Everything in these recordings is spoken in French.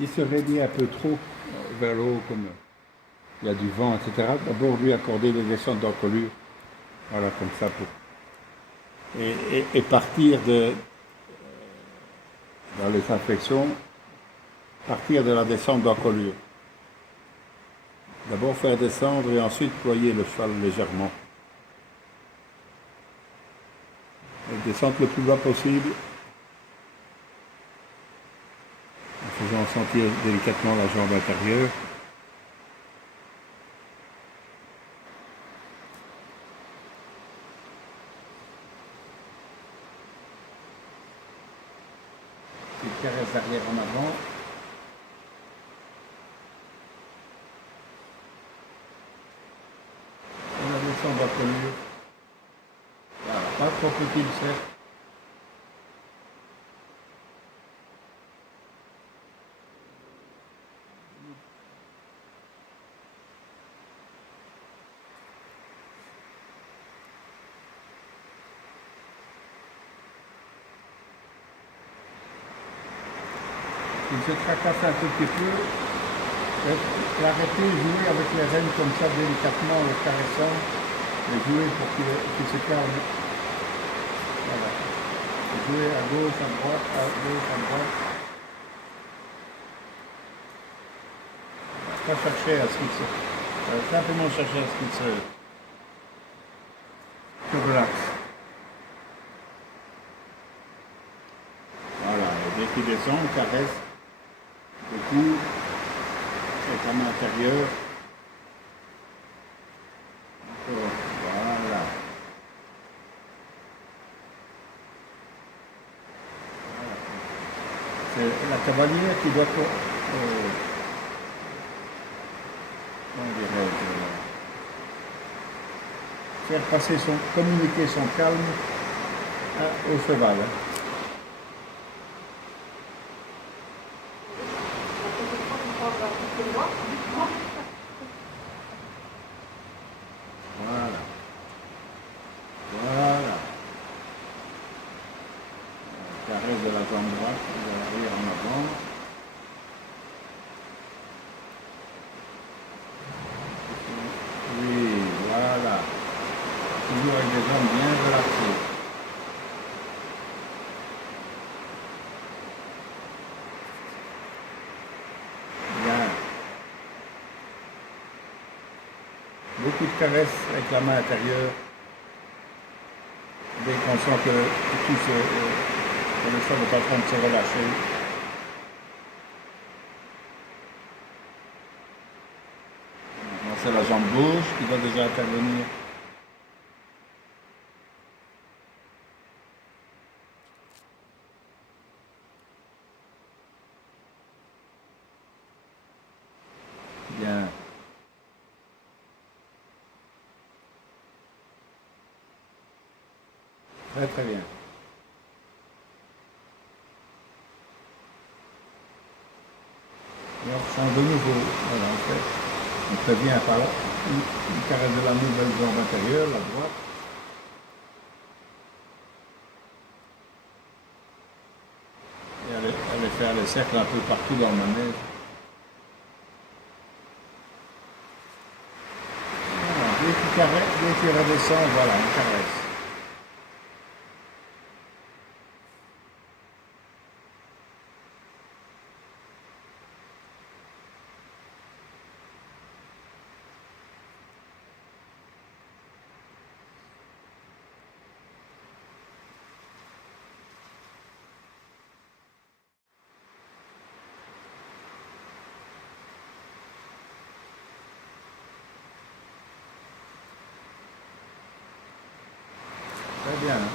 s'il se raidit un peu trop vers le haut, comme il y a du vent, etc., d'abord lui accorder des descentes d'encolure. Voilà, comme ça, et partir dans les infections, partir de la descente d'encolure. D'abord faire descendre et ensuite ployer le cheval légèrement. Et descendre le plus bas possible, en faisant sentir délicatement la jambe intérieure. Petite caresse arrière en avant. Et la descente d'encolure. Voilà, pas trop petit le cercle. Il se tracasse un tout petit peu, l'arrêter, jouer avec les rênes comme ça délicatement, le caressant, et jouer pour qu'il se calme. Voilà. Et jouer à gauche, à droite, à gauche, à droite. Pas chercher à ce qu'il se... simplement chercher à ce qu'il se relaxe. Voilà, et dès qu'il descend, on caresse le cou, avec la main intérieure. Encore, voilà. C'est la cavalière qui doit faire passer communiquer son calme au cheval. Voilà. Voilà. Caresse de la jambe droite, de l'arrière en avant. Oui, voilà. Toujours avec les jambes bien relâchées. Bien. Beaucoup de caresses avec la main intérieure. Dès qu'on sent que le sol est en train de se relâcher. C'est la jambe gauche qui doit déjà intervenir. Bien. Très très bien. Et on change de nouveau. Voilà, on prévient par là. Une caresse de la nouvelle jambe intérieure, la droite. Et aller faire les cercles un peu partout dans le manège. Voilà, dès qu'il redescend, voilà, on caresse. Très bien. Hein.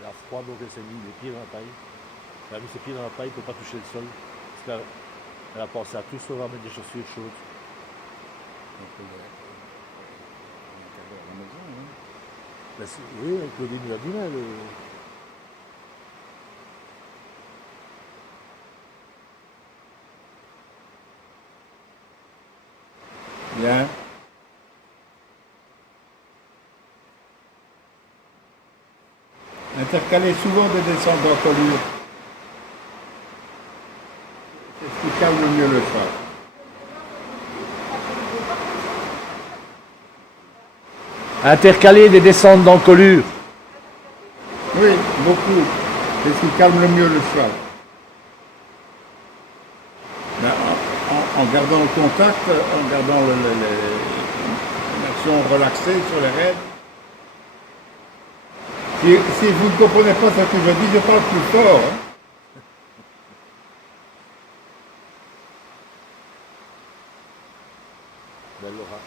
Elle a froid, donc elle s'est mis les pieds dans la paille. Elle a mis ses pieds dans la paille pour ne pas toucher le sol. Parce qu'elle a pensé à tout sauf à mettre des chaussures chaudes. Donc, on est à la maison, hein. Oui, Claudine lui a dit, là, Bien. Intercaler souvent des descentes d'encolure. C'est ce qui calme le mieux le cheval. intercaler des descentes d'encolure. Oui, beaucoup. C'est ce qui calme le mieux le cheval. Mais en gardant le contact, en gardant l'action relaxée sur les rênes. Si vous ne comprenez pas ce que je dis, je parle plus fort. Hein. Ben, elle l'aura.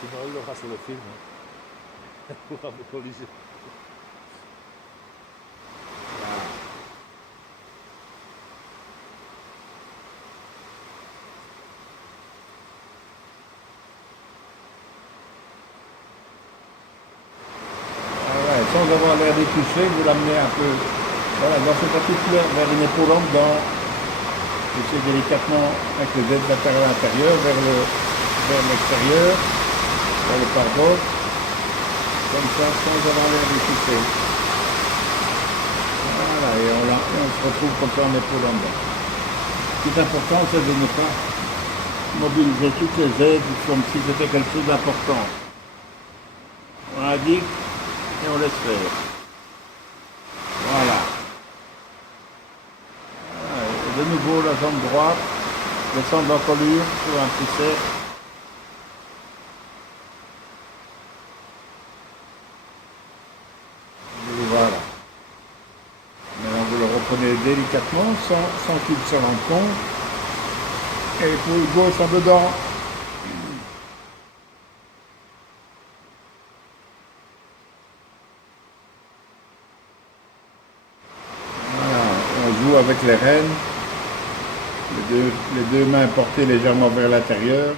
Sinon, elle l'aura sur le film. Hein. Elle pourra me corriger. Ouais, sans avoir l'air d'étouffer, vous l'amenez un peu voilà, dans cette attitude vers une épaule en dedans. Essayez délicatement avec les aides latérales intérieures vers l'extérieur, vers le pare-bord, comme ça, sans avoir l'air d'étouffer. Voilà, et on se retrouve comme ça en épaule en dedans. Ce qui est important, c'est de ne pas mobiliser toutes les aides comme si c'était quelque chose d'important. On indique et on laisse faire. Voilà. Et de nouveau la jambe droite, descendre d'encolure sur un petit cercle. Et voilà. Maintenant vous le reprenez délicatement sans qu'il se rende compte. Et pour gauche en dedans. On joue avec les rênes, les deux mains portées légèrement vers l'intérieur.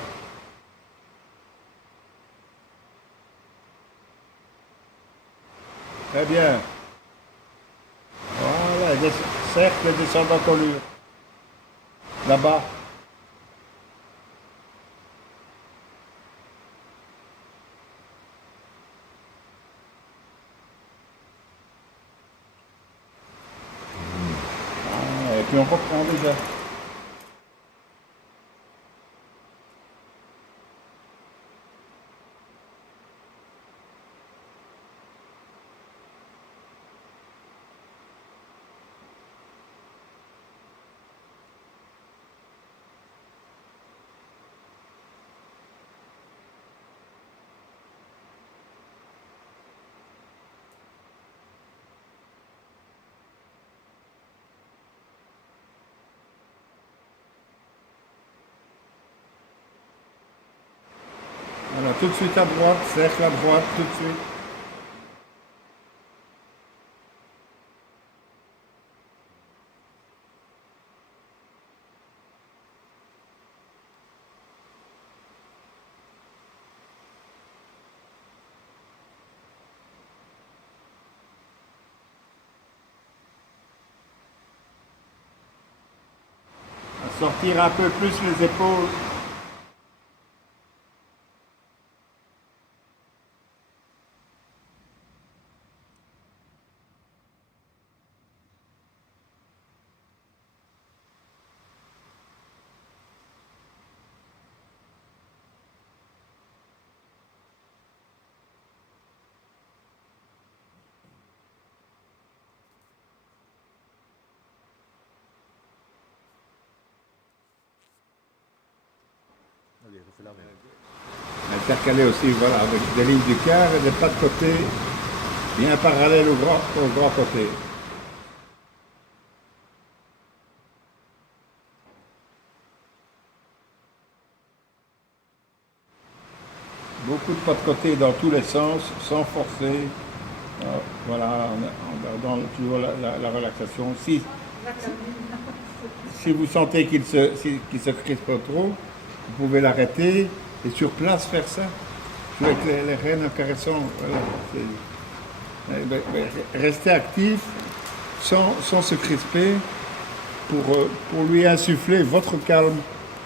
Très bien. Voilà, cercle et descend d'encolure. Là-bas. Et puis on reprend déjà. Voilà, tout de suite à droite, cercle à droite, tout de suite. À sortir un peu plus les épaules. Allez, refais la même. Intercaler aussi, voilà, avec des lignes du quart et des pas de côté bien parallèles au grand côté. Beaucoup de pas de côté dans tous les sens, sans forcer. Voilà, en gardant toujours la relaxation. Si vous sentez qu'il se crispe trop, vous pouvez l'arrêter et sur place faire ça. Jouer avec les rênes en caressant. Voilà, Restez actif sans se crisper pour lui insuffler votre calme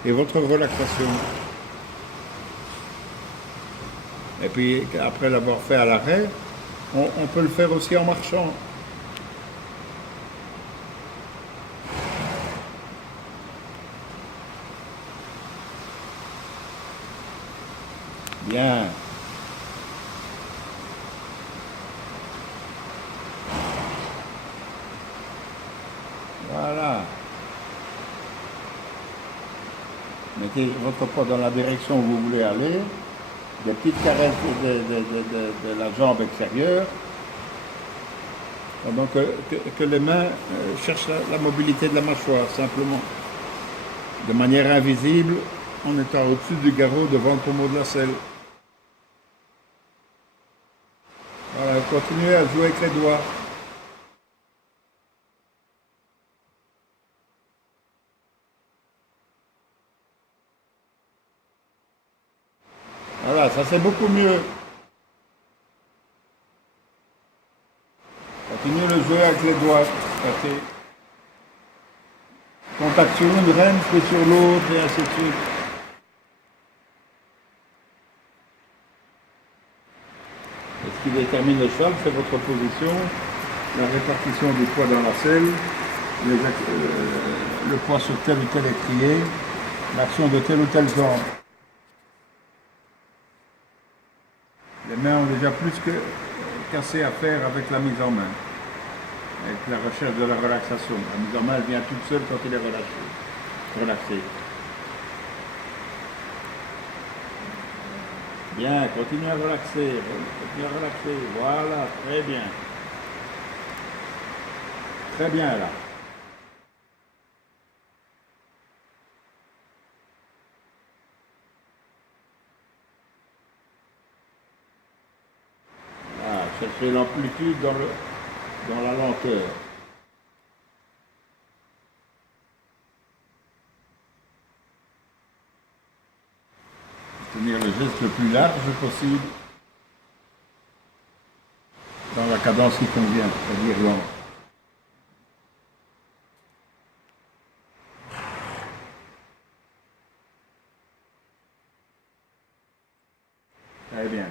et votre relaxation. Et puis après l'avoir fait à l'arrêt, on peut le faire aussi en marchant. Bien. Voilà. Mettez votre poids dans la direction où vous voulez aller. Des petites caresses de la jambe extérieure. Pendant que les mains cherchent la mobilité de la mâchoire, simplement. De manière invisible, en étant au-dessus du garrot devant le pommeau de la selle. Voilà, continuez à jouer avec les doigts. Voilà, ça c'est beaucoup mieux. Continuez de jouer avec les doigts. Contact sur une reine, puis sur l'autre, et ainsi de suite. Et ce qui détermine le choc, c'est votre position, la répartition du poids dans la selle, le poids sur tel ou tel étrier, l'action de telle ou telle jambe. Les mains ont déjà plus qu'assez à faire avec la mise en main, avec la recherche de la relaxation. La mise en main, elle vient toute seule quand il est relaxé. Bien, continuez à relaxer, voilà, très bien. Très bien là. Voilà, cherchez l'amplitude dans la lenteur. Tenir le geste le plus large possible dans la cadence qui convient, c'est-à-dire lent. Très bien.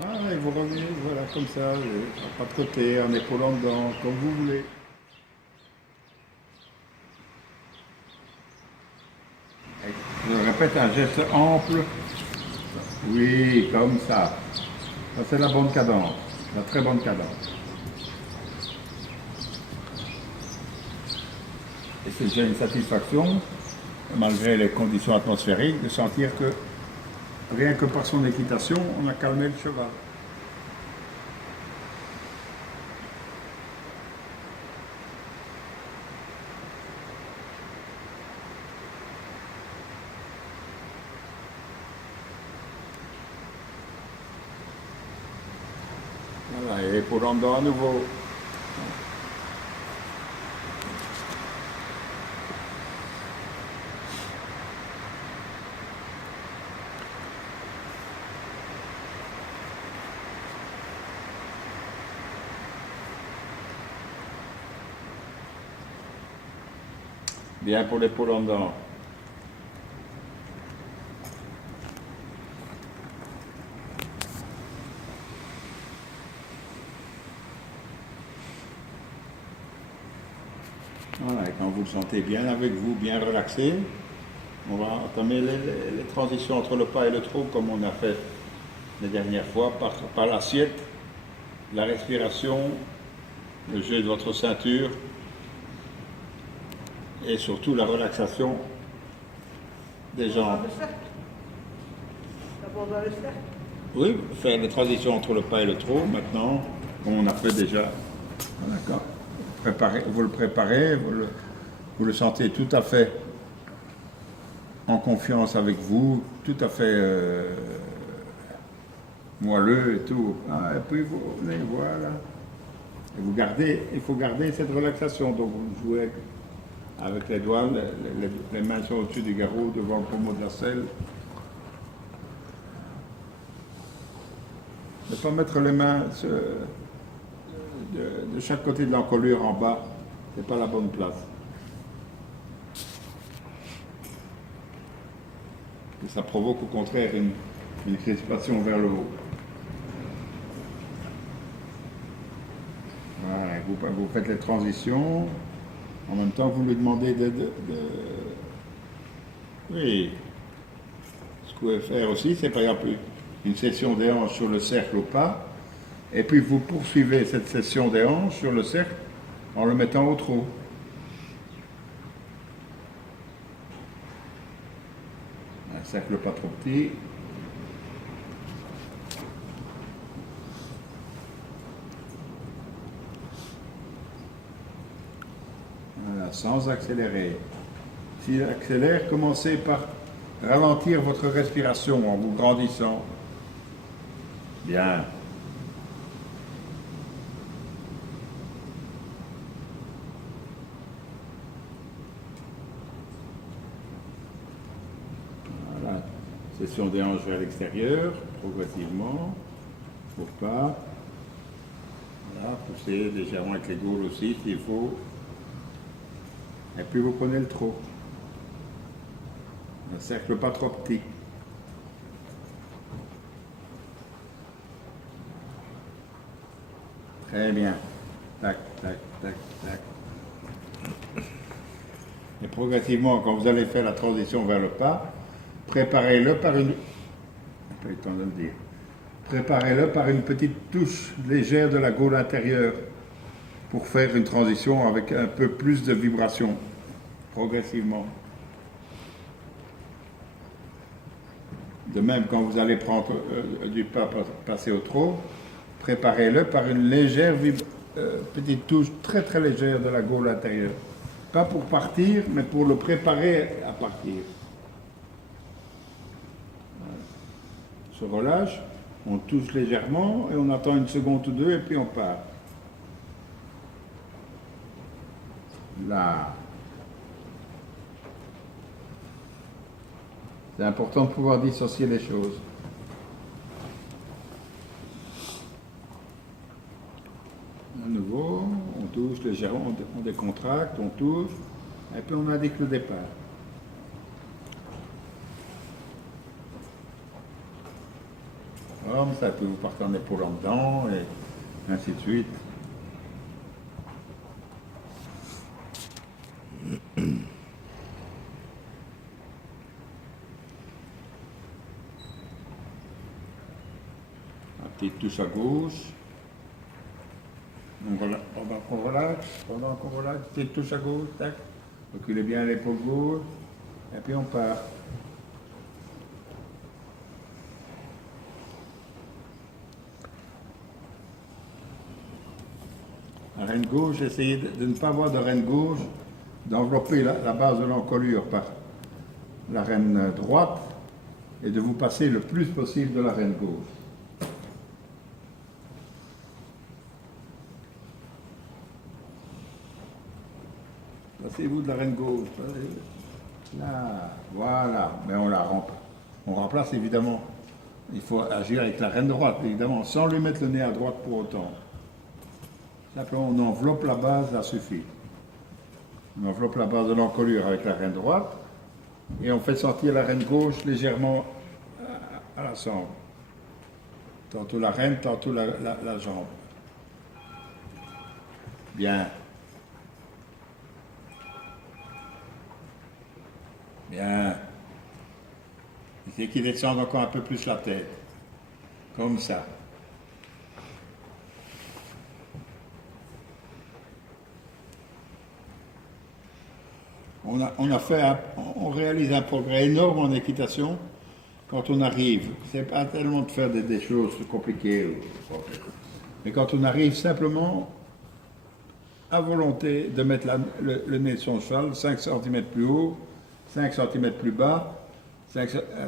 Voilà, et vous revenez, voilà, comme ça, pas de côté, en épaulant dedans, comme vous voulez. Je répète, un geste ample. Oui, comme ça. Ça, c'est la bonne cadence, la très bonne cadence. Et c'est déjà une satisfaction, malgré les conditions atmosphériques, de sentir que rien que par son équitation, on a calmé le cheval. Voilà, et pour l'endroit à nouveau. Bien pour l'épaule en dedans. Voilà, et quand vous le sentez bien avec vous, bien relaxé, on va entamer les transitions entre le pas et le trot comme on a fait les dernières fois par l'assiette la respiration, le jeu de votre ceinture et surtout la relaxation des jambes. D'abord dans le cercle. Oui, faire les transitions entre le pas et le trot maintenant, comme on a fait déjà. D'accord. Vous le préparez, vous le sentez tout à fait en confiance avec vous, tout à fait moelleux et tout. Ah, et puis vous venez, voilà. Et vous gardez, il faut garder cette relaxation. Donc vous jouez avec les doigts, les mains sont au-dessus du garrot, devant le pommeau de la selle. Ne pas mettre les mains de chaque côté de l'encolure en bas, c'est pas la bonne place. Et ça provoque au contraire une crispation vers le haut. Voilà, vous faites les transitions, en même temps vous lui demandez Oui. Ce que vous pouvez faire aussi, c'est par exemple une session des hanches sur le cercle au pas, et puis vous poursuivez cette session des hanches sur le cercle en le mettant au trot. Un cercle pas trop petit. Voilà, sans accélérer. S'il accélère, commencez par ralentir votre respiration en vous grandissant. Bien. Voilà. Session des hanches vers l'extérieur, progressivement. Faut pas. Voilà, poussez légèrement avec les gaules aussi s'il faut. Et puis vous prenez le trot. Un cercle pas trop petit. Très bien. Tac, tac, tac, tac. Et progressivement, quand vous allez faire la transition vers le pas, préparez-le par une... Pas eu le temps de le dire. Préparez-le par une petite touche légère de la gaule intérieure pour faire une transition avec un peu plus de vibration, progressivement. De même, quand vous allez prendre du pas, passer au trot, préparez-le par une légère petite touche très très légère de la gaule intérieure. Pas pour partir, mais pour le préparer à partir. On se relâche, on touche légèrement et on attend une seconde ou deux et puis on part. Là. C'est important de pouvoir dissocier les choses. À nouveau, on touche légèrement, on décontracte, on touche, et puis on indique le départ. Comme ça, puis vous partez en épaule en dedans, et ainsi de suite. Petite touche à gauche. On relaxe, pendant qu'on relaxe, petite touche à gauche, tac. Reculez bien l'épaule gauche, et puis on part. La reine gauche, essayez de ne pas avoir de reine gauche, d'envelopper la base de l'encolure par la reine droite et de vous passer le plus possible de la reine gauche. Passez-vous de la reine gauche. Là, voilà. Mais on remplace évidemment. Il faut agir avec la reine droite, évidemment, sans lui mettre le nez à droite pour autant. Simplement, on enveloppe la base, ça suffit. On enveloppe la base de l'encolure avec la reine droite et on fait sortir la reine gauche légèrement à la sangle. Tantôt la reine, tantôt la jambe. Bien. Bien. C'est qu'il descende encore un peu plus la tête. Comme ça. on réalise un progrès énorme en équitation quand on arrive. C'est pas tellement de faire des choses compliquées, mais quand on arrive simplement à volonté de mettre le nez de son cheval 5 cm plus haut, 5 cm plus bas,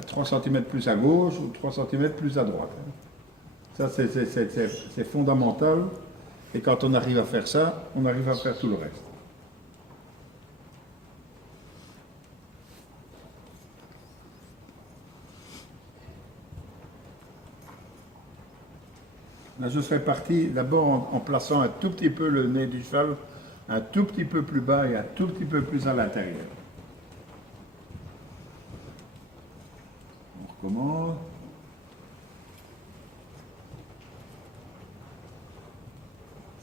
3 cm plus à gauche ou 3 cm plus à droite. Ça, c'est fondamental. Et quand on arrive à faire ça, on arrive à faire tout le reste. Là, je serais parti d'abord en plaçant un tout petit peu le nez du cheval, un tout petit peu plus bas et un tout petit peu plus à l'intérieur. On recommence.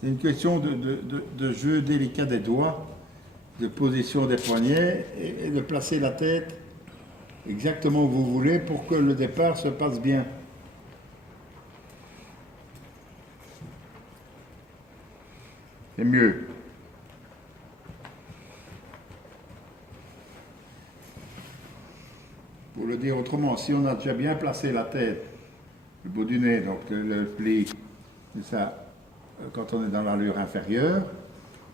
C'est une question de jeu délicat des doigts, de position des poignets et de placer la tête exactement où vous voulez pour que le départ se passe bien. C'est mieux. Pour le dire autrement, si on a déjà bien placé la tête, le bout du nez, donc le pli, ça, quand on est dans l'allure inférieure,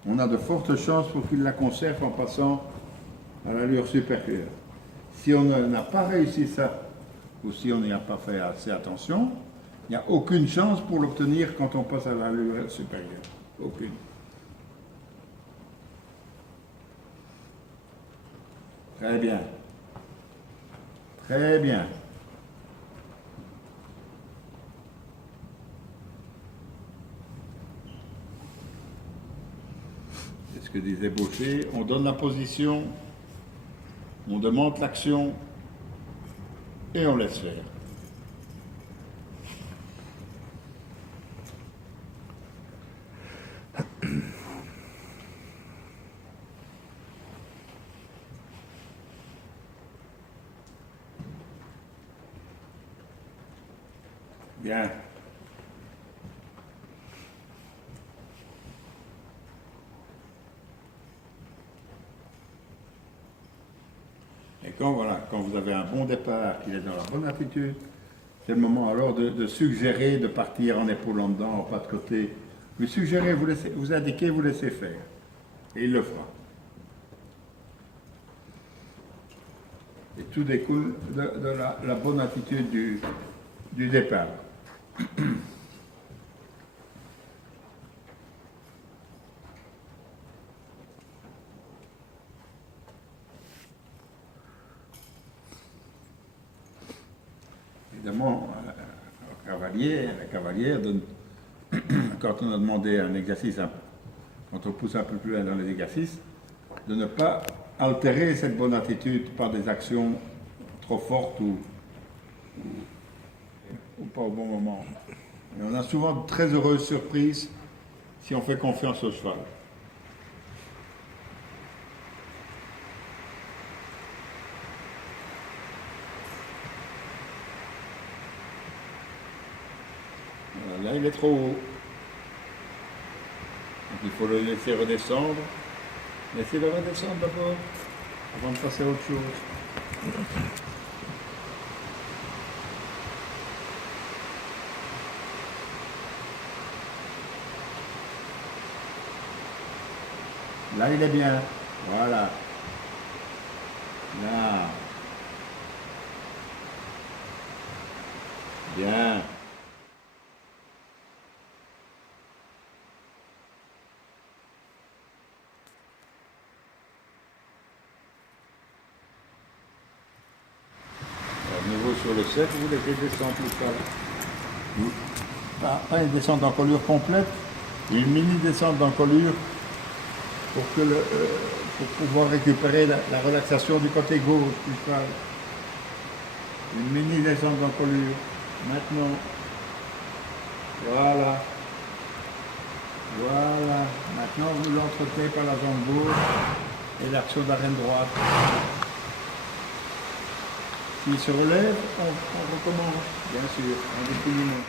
on a de fortes chances pour qu'il la conserve en passant à l'allure supérieure. Si on n'a pas réussi ça, ou si on n'y a pas fait assez attention, il n'y a aucune chance pour l'obtenir quand on passe à l'allure supérieure. Aucune. Très bien. Très bien. C'est ce que disait Baucher. On donne la position, on demande l'action et on laisse faire. Bien. Et quand vous avez un bon départ, qu'il est dans la bonne attitude, c'est le moment alors de suggérer de partir en épaule en dedans, en pas de côté. Vous suggérez, vous indiquez, vous laissez faire. Et il le fera. Et tout découle de la bonne attitude du départ. Évidemment, la cavalière donne, quand on a demandé un exercice, quand on pousse un peu plus loin dans les exercices, de ne pas altérer cette bonne attitude par des actions trop fortes ou pas au bon moment. Et on a souvent de très heureuses surprises si on fait confiance au cheval. Voilà, là, il est trop haut. Donc il faut le laisser redescendre. Laissez-le redescendre d'abord, avant de passer à autre chose. Là, il est bien. Voilà. Là. Bien. À nouveau sur le cercle, vous laissez descendre le cheval. Pas une descente d'encolure complète, une mini descente d'encolure pour pouvoir récupérer la relaxation du côté gauche du cheval. Une mini descente d'encolure. Maintenant. Voilà. Voilà. Maintenant, vous l'entretenez par la jambe gauche et l'action d'arène droite. S'il se relève, on recommence, bien sûr, indéfiniment.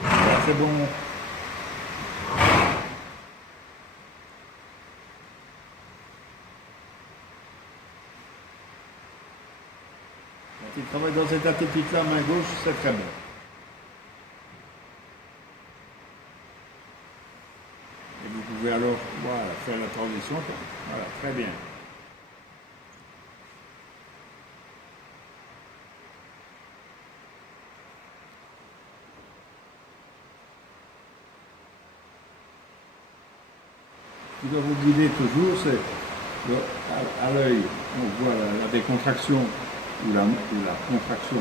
Voilà, c'est bon. travaille dans cette attitude-là, main gauche, c'est très bien. Et vous pouvez alors voilà, faire la transition. Voilà, très bien. Ce qui doit vous guider toujours, c'est à l'œil, on voit la décontraction ou la contraction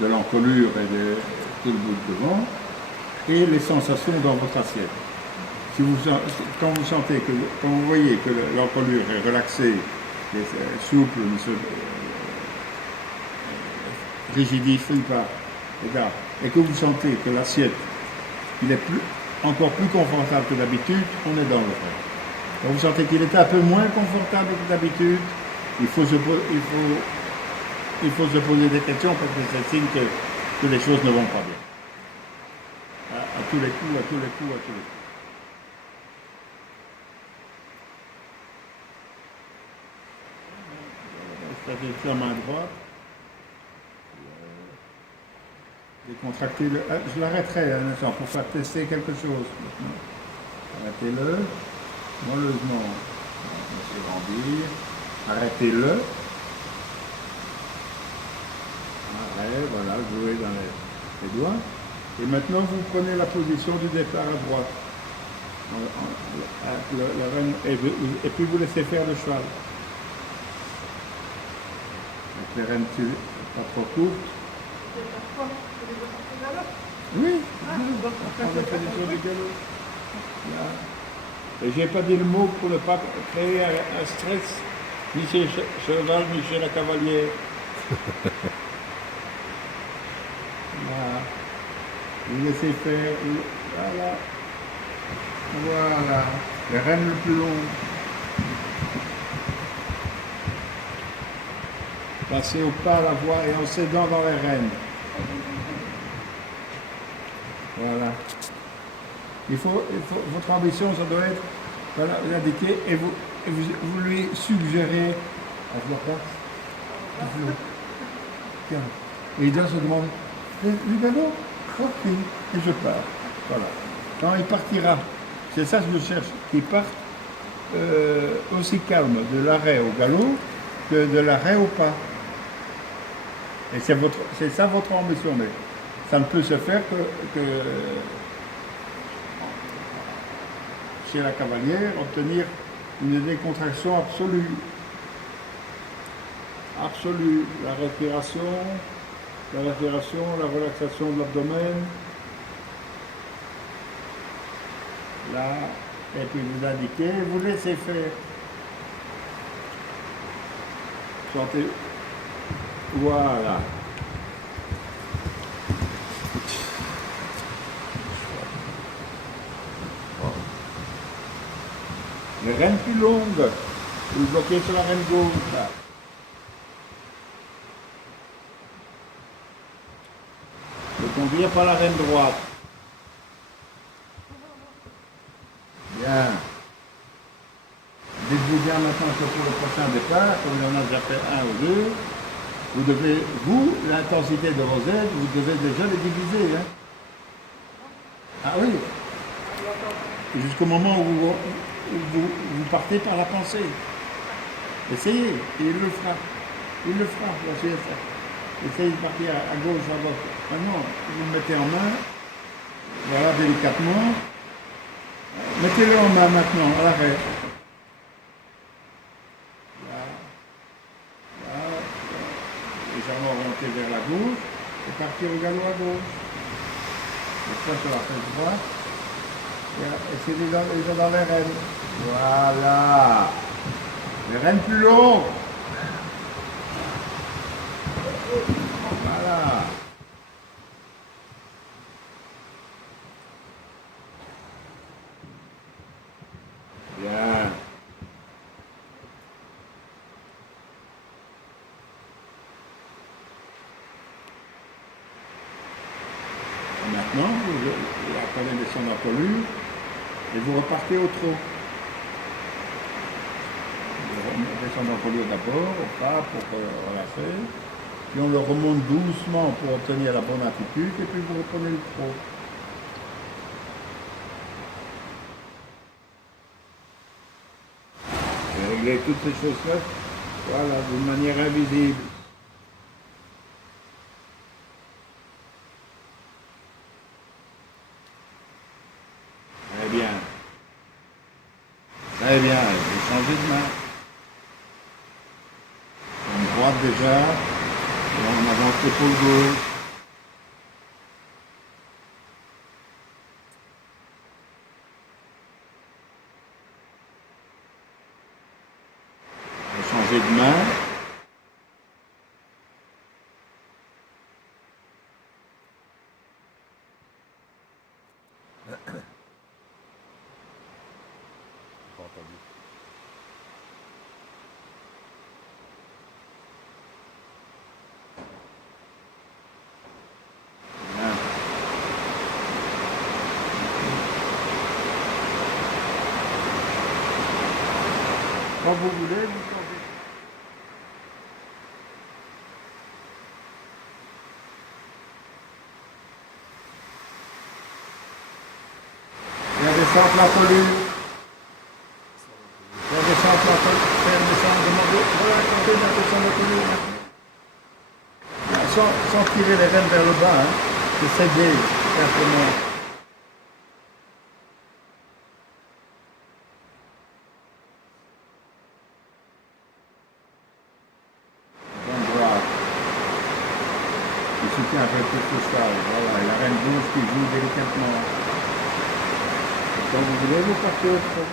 de l'encolure et de tout le bout de devant, et les sensations dans votre assiette. Si vous, quand vous sentez que, quand vous voyez que l'encolure est relaxée, souple, ne se rigidifie pas, et que vous sentez que l'assiette il est encore plus confortable que d'habitude, on est dans le vrai. Quand vous sentez qu'il est un peu moins confortable que d'habitude, il faut se poser des questions parce que c'est signe que les choses ne vont pas bien. À tous les coups, à tous les coups, à tous les coups. C'est la main droite. Décontracter le. Je l'arrêterai un instant pour faire tester quelque chose. Arrêtez-le. Molleusement. Laissez grandir. Arrêtez-le. Arrête, voilà, jouez dans les doigts. Et maintenant, vous prenez la position du départ à droite. La reine, et puis vous laissez faire le cheval. Avec les rênes pas trop courtes. Oui, on a fait des tours du galop. Là. Et j'ai pas dit le mot pour ne pas créer un stress, ni chez le cheval, ni chez la cavalière. Là. Vous laissez faire, voilà. Voilà. Les rênes le plus long. Passez au pas à la voix et en s'aidant dans les rênes. Voilà. Votre ambition, ça doit être, voilà, l'indiquer et vous lui suggérez à votre place. Et il doit se demander, le galop, ok, et je pars. Voilà. Quand il partira, c'est ça que je cherche, qu'il parte aussi calme de l'arrêt au galop que de l'arrêt au pas. Et c'est ça votre ambition, mais ça ne peut se faire que chez la cavalière, obtenir une décontraction absolue. Absolue. La respiration, la relaxation de l'abdomen. Là, et puis vous indiquez, vous laissez faire. Sentez. Voilà. Les rênes plus longues, vous bloquez sur la reine gauche. Là. Ne conduire par la reine droite. Bien. Dites-vous bien maintenant que pour le prochain départ, comme on en a déjà fait un ou deux, vous devez, l'intensité de vos aides, vous devez déjà les diviser. Hein. Ah oui. Jusqu'au moment où vous partez par la pensée. Essayez, et il le fera. Il le fera, essayez de partir à gauche, à droite. Maintenant, vous le mettez en main, voilà, délicatement. Mettez-le en main maintenant, à l'arrêt. Légèrement orienté vers la gauche et partir au galop à gauche. Et ça sur la fesse droite. Et c'est déjà dans les rênes. Voilà. Les rênes plus longues. Voilà. Bien. Maintenant, vous apprenez des sons d'encolure et vous repartez au trot. Vous descendez d'encolure d'abord, au pas pour relâcher. puis on le remonte doucement pour obtenir la bonne attitude, et puis vous reprenez le trot. Et régler toutes ces choses-là, voilà, d'une manière invisible. Très bien. Très bien, vous changez de main. On droite déjà, et on avance l'épaule gauche. Vous changez de main. Pas entendu. Bien. Quand vous voulez, vous changez. Bien descendre la colure. Bien descendre la colure. Bien descendre, demandez. Voilà, comptez bien descendre la colure maintenant. Sans tirer les rênes vers le bas, hein. C'est céder, simplement. Bien droite. Il soutient un peu plus que ça. Voilà, et la reine gauche qui joue délicatement. Et quand vous voulez, vous partez au trot.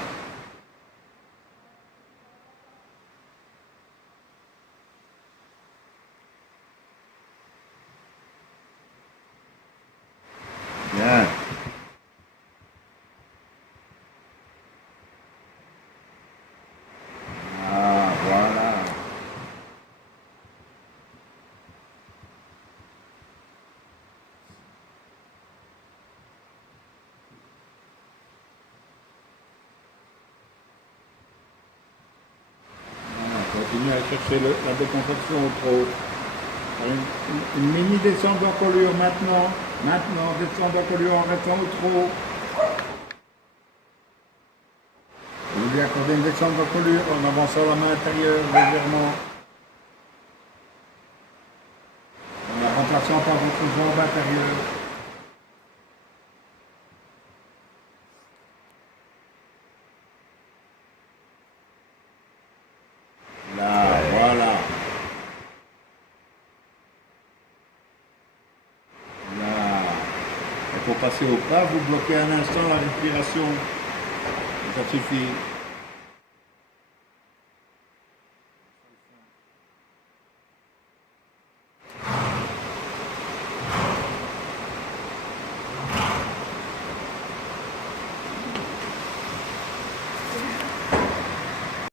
Bien. Ah, voilà. Voilà, continuez à chercher la décontraction au trot. Une mini descente d'encolure maintenant. Maintenant, descente d'encolure en restant au trot. Vous lui accordez une descente d'encolure en avançant la main intérieure légèrement. En la remplaçant par votre jambe intérieure. Là, voilà. Là. Et pour passer au pas, vous bloquez un instant la respiration. Ça suffit.